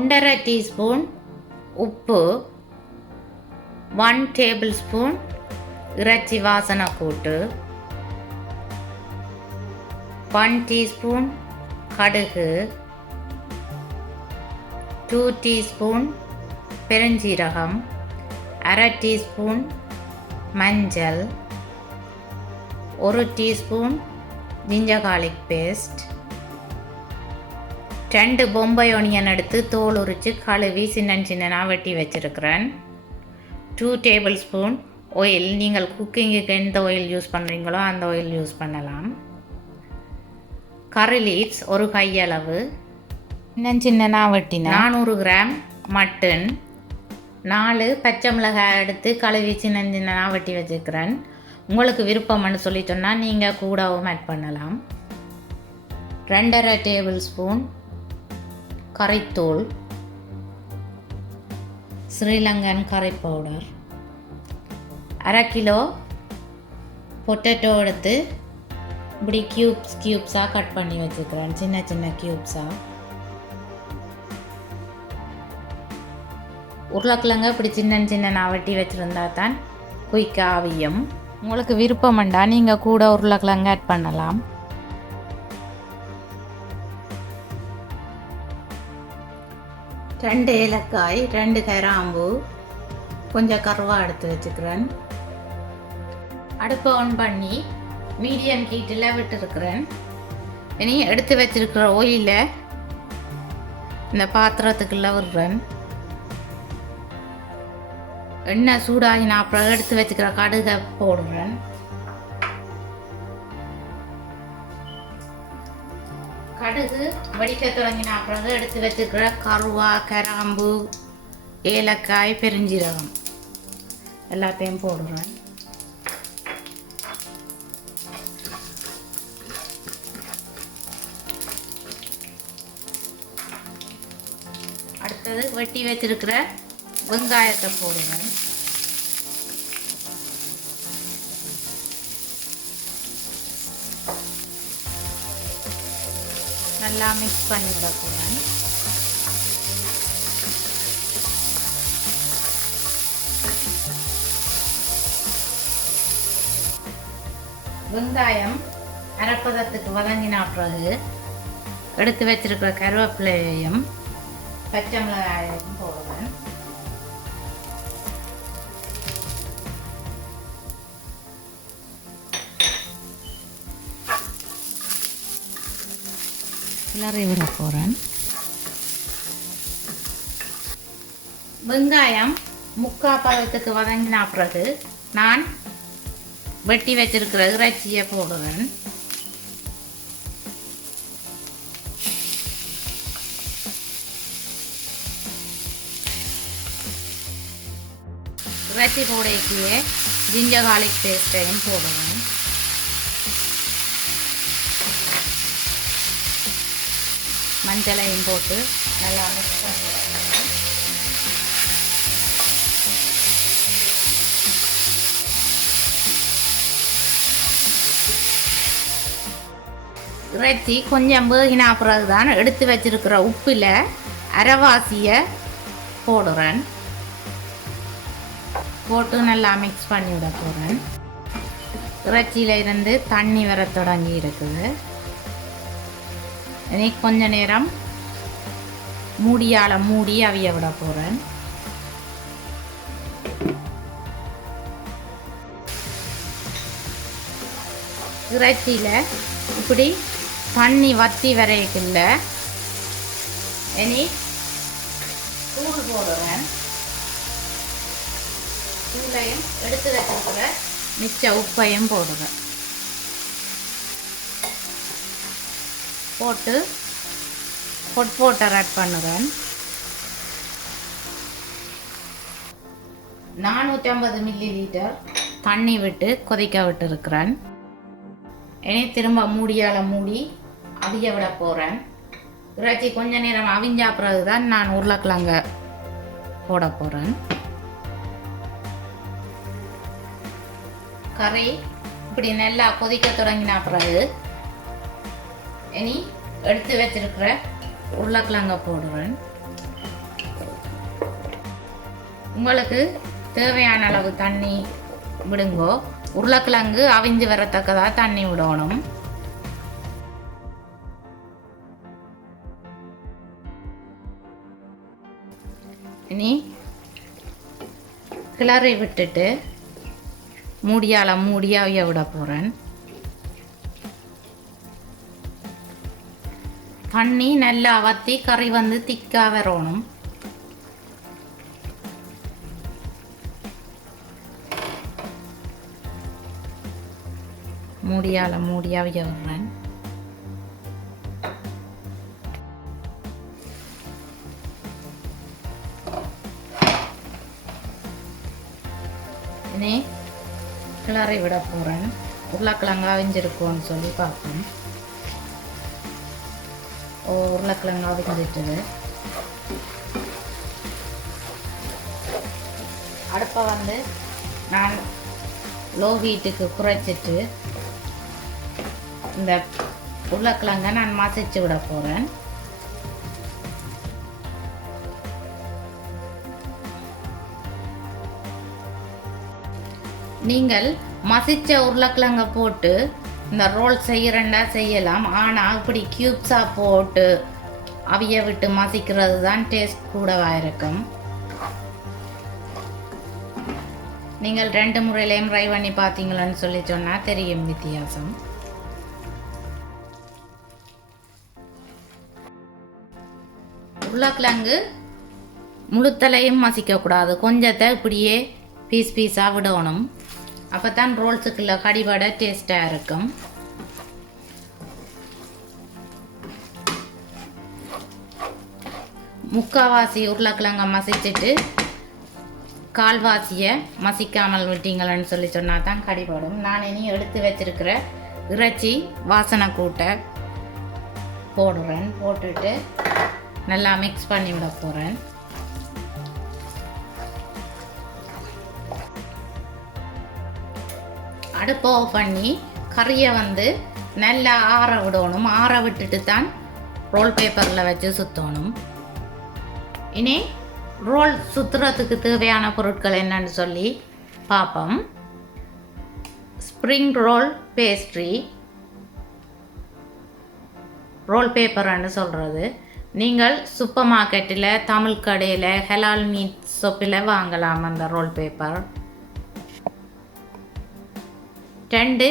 1/2 teaspoon உப்பு, 1 table spoon இறைச்சி வாசனை கூட்டு, 1 டீஸ்பூன் கடுகு, 2 டீஸ்பூன் பெருஞ்சீரகம், 1/2 டீஸ்பூன் மஞ்சள், 1 teaspoon ginger garlic paste, 2 Bombay onion எடுத்து தோல் உரித்து கழுவி சின்ன வெட்டி வச்சுருக்கிறேன். 2 டேபிள் ஸ்பூன் ஆயில், நீங்கள் குக்கிங்குக்கு எந்த ஆயில் யூஸ் பண்ணுறீங்களோ அந்த ஆயில் யூஸ் பண்ணலாம். கறி லீவ்ஸ் ஒரு கையளவு, சின்ன வெட்டினா 400 கிராம் மட்டன், 4 பச்சை மிளகாய் எடுத்து கழுவி சின்ன வெட்டி வச்சுருக்கிறேன். உங்களுக்கு விருப்பம்னு சொல்லிட்டோன்னா நீங்கள் கூடவும் ஆட் பண்ணலாம். 2.5 டேபிள் ஸ்பூன் கறித்தூள், ஸ்ரீலங்கன் கறி பவுடர், 1/2 கிலோ பொட்டேட்டோ எடுத்து இப்படி க்யூப்ஸாக கட் பண்ணி வச்சுக்கிறேன், சின்ன க்யூப்ஸாக. உருளைக்கிழங்கு இப்படி சின்ன வெட்டி வச்சுருந்தா தான் குயிக்காக ஆவியும். உங்களுக்கு விருப்பம்ண்டா நீங்கள் கூட உருளைக்கிழங்கு ஆட் பண்ணலாம். ரெண்டு ஏலக்காய், 2 கிராம்பு, கொஞ்சம் கருவா எடுத்து வச்சுக்கிறேன். அடுப்பை ஆன் பண்ணி மீடியம் ஹீட்டில் விட்டுருக்கிறேன். இனி எடுத்து வச்சிருக்கிற ஆயிலை இந்த பாத்திரத்துக்குள்ளே விடுறேன். எண்ணெய் சூடாகி நான் அப்புறம் எடுத்து வச்சுக்கிற கடுகை போடுறேன். கடுகு வெடிக்க தொடங்கின அப்புறம் எடுத்து வச்சுக்கிற கருவா, கிராம்பு, ஏலக்காய், பெருஞ்சீரகம் எல்லாத்தையும் போடுறேன். அடுத்தது வெட்டி வச்சிருக்கிற வெங்காயத்தை போடுவேன். நல்லா மிக்ஸ் பண்ணி விட போகிறேன். வெங்காயம் அரைப்பதத்துக்கு வதங்கின பிறகு எடுத்து வச்சிருக்கிற கருவேப்பிலையையும் பச்சை மிளகாயையும் போடுவேன். கிளறி விட போகிறேன். வெங்காயம் முக்கால் பதத்துக்கு வதங்கின பிறகு நான் வெட்டி வச்சிருக்கிற இறைச்சியை போடுவேன். இறைச்சி போடையே ஜிஞ்சர் கார்லிக் பேஸ்ட்டையும் போடுவேன். மஞ்சளையும் போட்டு நல்லா மிக்ஸ் பண்ணிடுவேன். இறைச்சி கொஞ்சம் வேகினா பிறகு தான் எடுத்து வச்சிருக்கிற உப்பில் அரைவாசியை போடுறேன். போட்டு நல்லா மிக்ஸ் பண்ணி விட போகிறேன். இறைச்சியில் இருந்து தண்ணி வர தொடங்கி இருக்குது. இனி கொஞ்ச நேரம் மூடியால் மூடி அவிய விட போகிறேன். இறைச்சியில் இப்படி தண்ணி வற்றி வரைக்குள்ள இனி தூள் போடுறேன். தூளையும் எடுத்து வச்சிருக்கிற மிச்ச உப்பையும் போடுவேன். போட்டு ஹாட் வாட்டர் ஆட் பண்ணுறேன். 450 மில்லிலிட்டர் தண்ணி விட்டு கொதிக்க விட்டுருக்கிறேன். இனி திரும்ப மூடியால் மூடி அவிய விட போகிறேன். இறைச்சி கொஞ்ச நேரம் அவிஞ்சா பிறகு தான் நான் உருளைக்கிழங்க போட போகிறேன். கறி இப்படி நல்லா கொதிக்க தொடங்கின பிறகு இனி எடுத்து வச்சிருக்கிற உருளைக்கிழங்க போடுவேன். உங்களுக்கு தேவையான அளவு தண்ணி விடுங்கோ. உருளைக்கிழங்கு அவிஞ்சு வரத்தக்கதாக தண்ணி விடணும். இனி கிளறி விட்டுட்டு மூடியால் மூடியாக விட போகிறேன். தண்ணி நல்லா வற்றி கறி வந்து திக்காக வரணும். மூடியால் மூடியாக விடுறேன். இனி கிளறி விட போகிறேன். உருளைக்கிழங்கு அவிஞ்சிருக்கும்னு சொல்லி பார்ப்பேன். உருளைக்கிழங்கு அவிஞ்சிட்டுது. அடுப்பை வந்து நான் லோ ஹீட்டுக்கு குறைச்சிட்டு இந்த உருளைக்கிழங்கை நான் மசிச்சு விட போகிறேன். நீங்கள் மசிச்ச உருளைக்கிழங்கை போட்டு இந்த ரோல் செய்யறண்டா செய்யலாம். ஆனால் இப்படி க்யூப்ஸாக போட்டு அவிய விட்டு மசிக்கிறது தான் டேஸ்ட் கூடவா இருக்கும். நீங்கள் 2 முறையிலையும் ட்ரை பண்ணி பார்த்தீங்களான்னு சொல்லி சொன்னால் தெரியும் வித்தியாசம். உருளைக்கிழங்கு முழுத்தலையும் மசிக்கக்கூடாது. கொஞ்சத்தை இப்படியே பீஸ் பீஸாக விடணும். அப்போ தான் ரோல்ஸுக்குள்ள கடிபட டேஸ்ட்டாக இருக்கும். முக்கால்வாசி உருளைக்கிழங்க மசிச்சுட்டு கால்வாசியை மசிக்காமல் விட்டீங்களன்னு சொல்லி சொன்னால் தான் கடிபடும். நான் இனி எடுத்து வச்சிருக்கிற இறைச்சி வாசனை கூட்ட போடுறேன். போட்டுட்டு நல்லா மிக்ஸ் பண்ணி விட போகிறேன். அடுப்பை ஆஃப் பண்ணி கறியை வந்து நல்லா ஆற விடணும். ஆற விட்டுட்டு தான் ரோல் பேப்பரில் வச்சு சுற்றணும். இனி ரோல் சுற்றுறதுக்கு தேவையான பொருட்கள் என்னன்னு சொல்லி பார்ப்போம். ஸ்ப்ரிங் ரோல் பேஸ்ட்ரி, ரோல் பேப்பர்னு சொல்கிறது. நீங்கள் சூப்பர் மார்க்கெட்டில், தமிழ் கடையில், ஹலால் மீட் ஷாப்பில் வாங்கலாம் அந்த ரோல் பேப்பர். 2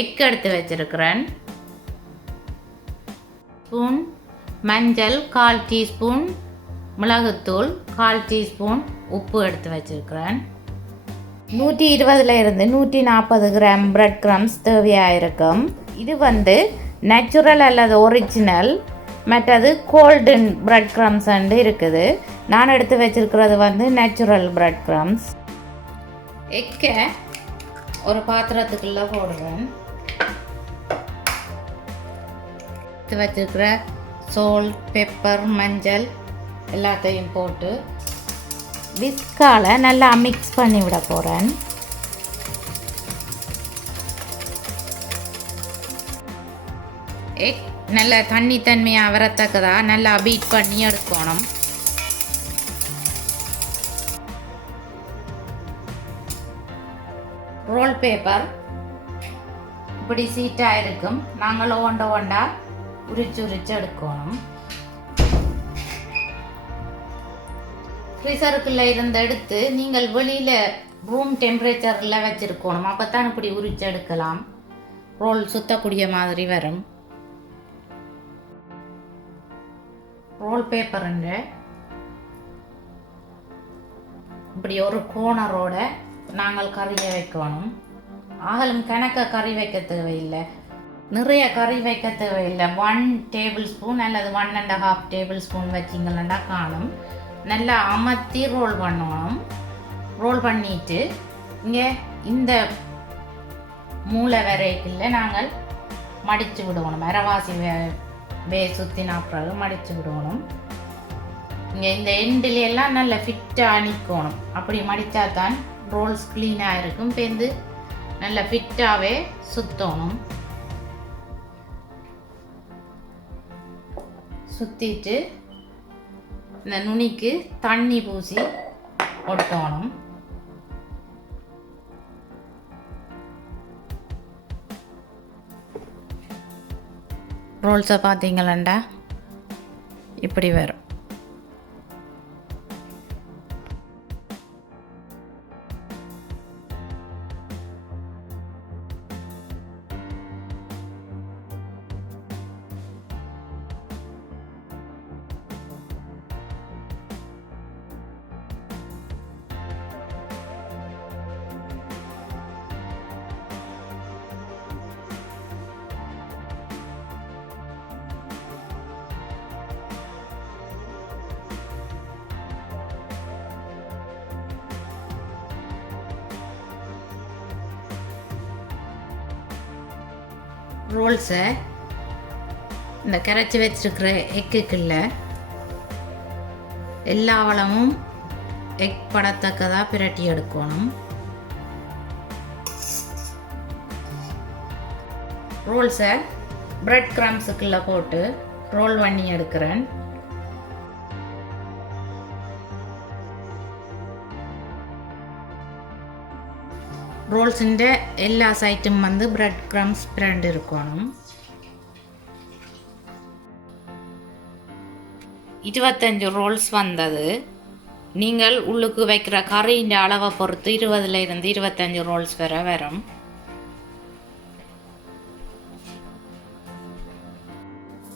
எக் எடுத்து வச்சிருக்கிறேன். ஸ்பூன் மஞ்சள், 1/4 டீஸ்பூன் மிளகுத்தூள், 1/4 டீஸ்பூன் உப்பு எடுத்து வச்சிருக்கிறேன். 120 இருந்து 140 கிராம் பிரெட் கிரம்ஸ் தேவையாக இருக்கும். இது வந்து நேச்சுரல் அல்லது ஒரிஜினல், மற்றது கோல்டன் பிரெட் கிரம்ஸ் இருக்குது. நான் எடுத்து வச்சிருக்கிறது வந்து நேச்சுரல் பிரெட் கிரம்ஸ். எக்கை ஒரு பாத்திரத்துக்குள்ளே போடுவேன். எடுத்து வச்சிருக்கிற சால்ட், பெப்பர், மஞ்சள் எல்லாத்தையும் போட்டு விஸ்கால நல்லா மிக்ஸ் பண்ணி விட போகிறேன். எக் நல்லா தண்ணியாக வரத்தக்கதா நல்லா பீட் பண்ணி எடுக்கணும். ரோல் பேப்பர் இப்படி சீட்டாக இருக்கும். நாங்கள் ஒண்டா உரிச்சு எடுக்கணும். ஃப்ரீசருக்குள்ளே இருந்து எடுத்து நீங்கள் வெளியில் ரூம் டெம்பரேச்சரில் வச்சுருக்கணும். அப்போ தான் இப்படி உரிச்சு எடுக்கலாம். ரோல் சுற்றக்கூடிய மாதிரி வரும். ரோல் பேப்பருங்க இப்படி ஒரு கோணரோட நாங்கள் கறியை வைக்கணும். ஆகலும் கணக்க கறி வைக்க தேவையில்லை, நிறைய கறி வைக்க தேவையில்லை. 1 டேபிள் ஸ்பூன் அல்லது 1.5 டேபிள் ஸ்பூன் வச்சிங்கன்னா காணும். நல்லா அமர்த்தி ரோல் பண்ணணும். ரோல் பண்ணிட்டு இங்கே இந்த மூளை வரைக்குள்ள நாங்கள் மடித்து விடணும். அரைவாசி சுற்றினா பிறகு மடித்து விடணும். இங்கே இந்த எண்டிலெல்லாம் நல்லா ஃபிட்டாக நிற்கணும். அப்படி மடித்தா தான் ரோல்ஸ் க்ளீனாக இருக்கும். பேருந்து நல்லா ஃபிட்டாகவே சுற்றணும். சுற்றிட்டு இந்த நுனிக்கு தண்ணி பூசி ஒட்டணும். ரோல்ஸை பார்த்தீங்களா இப்படி வரும். ரோல்ஸை இந்த கரைச்சி வச்சிருக்கிற எக்குக்குள்ள எல்லா வளமும் எக் படத்தக்கதாக பிரட்டி எடுக்கணும். ரோல்ஸை பிரெட் கிரம்ஸுக்குள்ளே போட்டு ரோல் பண்ணி எடுக்கிறேன். ரோல்ஸுன்ற எல்லா சைட்டும் வந்து பிரெட் கிரம்ஸ் பிரெண்ட் இருக்கணும். 25 ரோல்ஸ் வந்தது. நீங்கள் உள்ளுக்கு வைக்கிற கறியின் அளவை பொறுத்து 20 to 25 ரோல்ஸ் வரை வரும்.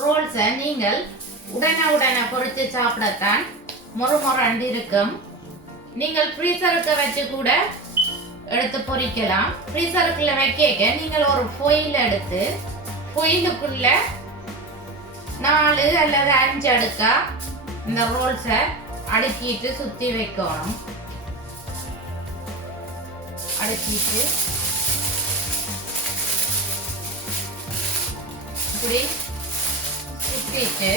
ரோல்ஸை நீங்கள் உடனே பொரித்து சாப்பிடத்தான் மொறு இருக்கும். நீங்கள் ஃப்ரீசருக்கு வச்சு கூட எடுத்து பொரிக்கலாம். ஃப்ரீசருக்குள்ள வைக்க நீங்கள் ஒரு ஃபொயில் எடுத்து ஃபொயிலுக்குள்ள 4 அல்லது 5 அடுக்கா இந்த ரோல்ஸை அடுக்கிட்டு சுற்றி வைக்கணும். அடுக்கிட்டு இப்படி சுற்றிட்டு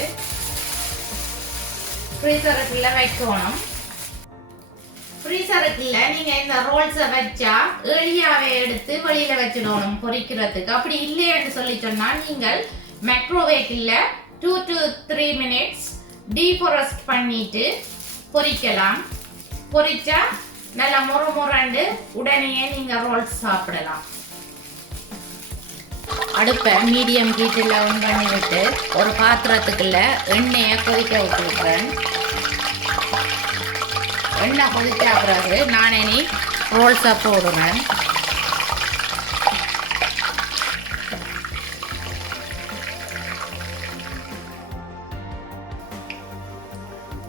ஃப்ரீசருக்குள்ள வைக்கணும். ஃப்ரீசருக்குள்ள நீங்கள் இந்த ரோல்ஸை வச்சா எளியாவே எடுத்து வெளியில் வச்சிடணும் பொரிக்கிறதுக்கு. அப்படி இல்லைன்னு சொல்லி சொன்னால் நீங்கள் மைக்ரோவேவ்ல 2 to 3 minutes டீஃபாரஸ்ட் பண்ணிட்டு பொரிக்கலாம். பொரிச்சா நல்லா மொறு உடனே நீங்கள் ரோல்ஸ் சாப்பிடலாம். அடுப்பை மீடியம் ஹீட்டில் ஆன் பண்ணிவிட்டு ஒரு பாத்திரத்துக்குள்ள எண்ணெயை கொதிக்க விட்டுருக்கிறேன். எண்ணெய் கொதிச்சா பிறகு நான் இனி ரோல்ஸை போடுவேன்.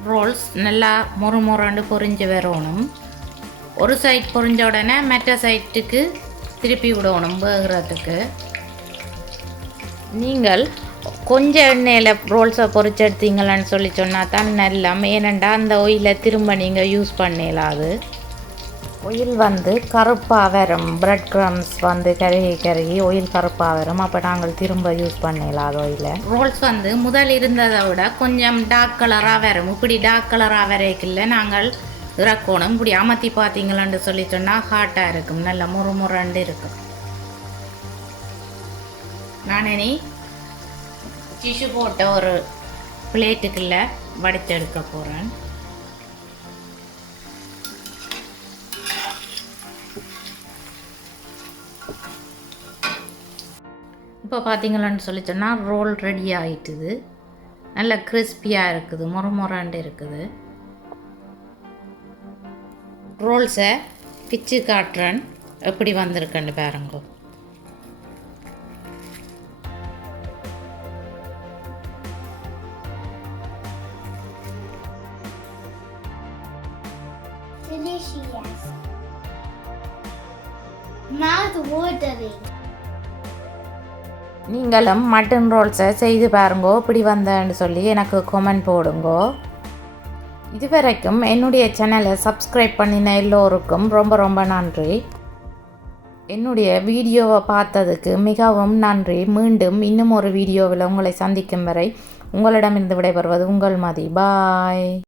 ரோல்ஸ் நல்லா மொறு பொரிஞ்சு வரணும். ஒரு சைட் பொரிஞ்ச உடனே மற்ற சைட்டுக்கு திருப்பி விடணும் வேகிறதுக்கு. நீங்கள் கொஞ்சம் எண்ணெயில் ரோல்ஸை பொரிச்சு எடுத்தீங்களான்னு சொல்லி சொன்னால் தான் நல்லா. ஏனண்டா அந்த ஒயிலை திரும்ப நீங்கள் யூஸ் பண்ணிடலாது. ஒயில் வந்து கருப்பாக வரும். பிரெட் கிரம்ஸ் வந்து கருகி ஒயில் கருப்பாக வரும். அப்போ நாங்கள் திரும்ப யூஸ் பண்ணிடலாம் அது ஒயிலை. ரோல்ஸ் வந்து முதல் இருந்ததை விட கொஞ்சம் டார்க் கலராக வரும். இப்படி டார்க் கலராக வரைக்கில்ல நாங்கள் இறக்கணும். இப்படி அமர்த்தி பார்த்தீங்களான்னு சொல்லி சொன்னால் ஹாட்டாக இருக்கும். நல்ல முறுமுறண்டு இருக்கும். நான் இனி டிஷ்யூ போட்ட ஒரு பிளேட்டுக்குள்ள வடித்து எடுக்க போகிறேன். இப்போ பார்த்தீங்களான்னு சொல்லி சொன்னால் ரோல் ரெடி ஆகிட்டுது. நல்ல கிறிஸ்பியாக இருக்குது, மொறுமொறாண்டு இருக்குது. ரோல்ஸை பிச்சு காட்டுறேன் எப்படி வந்திருக்குன்னு பாருங்க. Delicious. Mouth watering. நீங்களும் மட்டன் ரோல்ஸை செய்து பாருங்கோ, இப்படி வந்தேன்னு சொல்லி எனக்கு கமெண்ட் போடுங்கோ. இதுவரைக்கும் என்னுடைய சேனலை சப்ஸ்கிரைப் பண்ணின எல்லோருக்கும் ரொம்ப ரொம்ப நன்றி. என்னுடைய வீடியோவை பார்த்ததுக்கு மிகவும் நன்றி. மீண்டும் இன்னும் ஒரு வீடியோவில் உங்களை சந்திக்கும் வரை உங்களிடமிருந்து விடைபெறுவது உங்கள் மதி. பாய்.